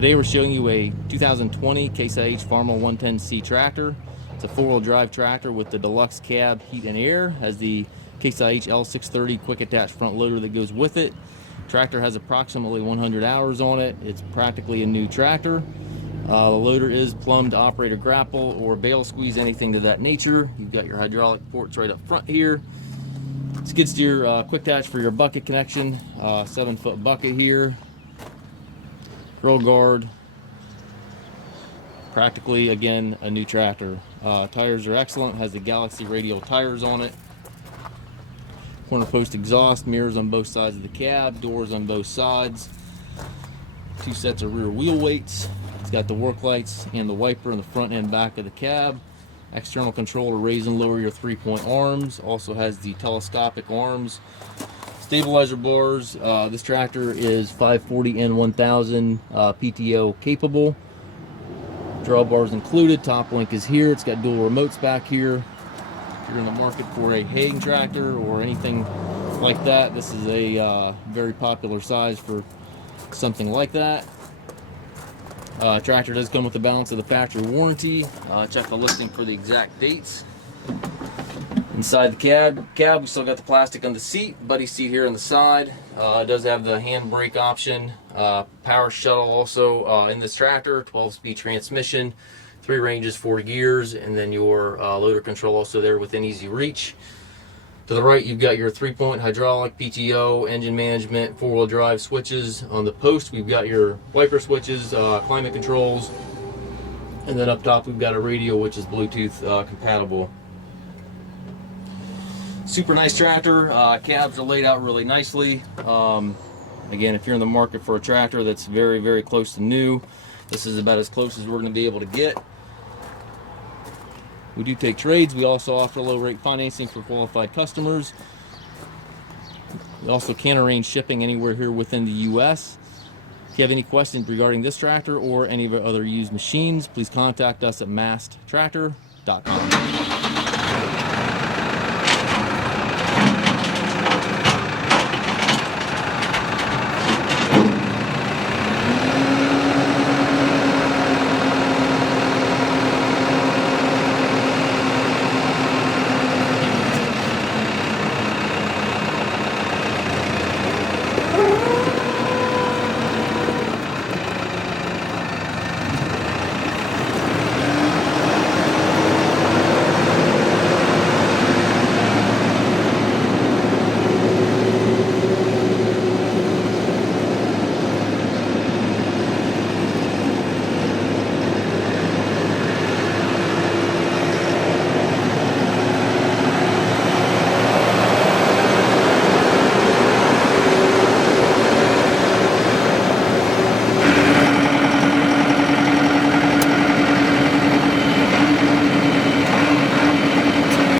Today we're showing you a 2020 Case IH Farmall 110C tractor. It's a four-wheel drive tractor with the Deluxe Cab heat and air. Has the Case IH L630 quick attach front loader that goes with it. Tractor has approximately 100 hours on it. It's practically a new tractor. The loader is plumbed, operator grapple, or bale squeeze, anything to that nature. You've got your hydraulic ports right up front here. Skid steer quick attach for your bucket connection. 7-foot bucket here. Grill guard. Practically, again, a new tractor. Tires are excellent. Has the Galaxy Radial tires on it. Corner post exhaust, mirrors on both sides of the cab, doors on both sides. 2 sets of rear wheel weights. It's got the work lights and the wiper in the front and back of the cab. External control to raise and lower your 3-point arms. Also has the telescopic arms. Stabilizer bars. This tractor is 540 and 1000 PTO capable. Drawbars included. Top link is here. It's got dual remotes back here. If you're in the market for a haying tractor or anything like that, this is a very popular size for something like that. Tractor does come with the balance of the factory warranty. Check the listing for the exact dates. Inside the cab, we still got the plastic on the seat, buddy seat here on the side. It does have the handbrake option. Power shuttle also in this tractor. 12-speed transmission, 3 ranges, 4 gears, and then your loader control also there within easy reach. To the right, you've got your 3-point hydraulic, PTO, engine management, 4-wheel drive switches. On the post, we've got your wiper switches, climate controls, and then up top, we've got a radio, which is Bluetooth compatible. Super nice tractor. Cabs are laid out really nicely. Again, if you're in the market for a tractor that's very, very close to new, this is about as close as we're going to be able to get. We do take trades. We also offer low rate financing for qualified customers. We also can arrange shipping anywhere here within the US. If you have any questions regarding this tractor or any of our other used machines, please contact us at masttractor.com.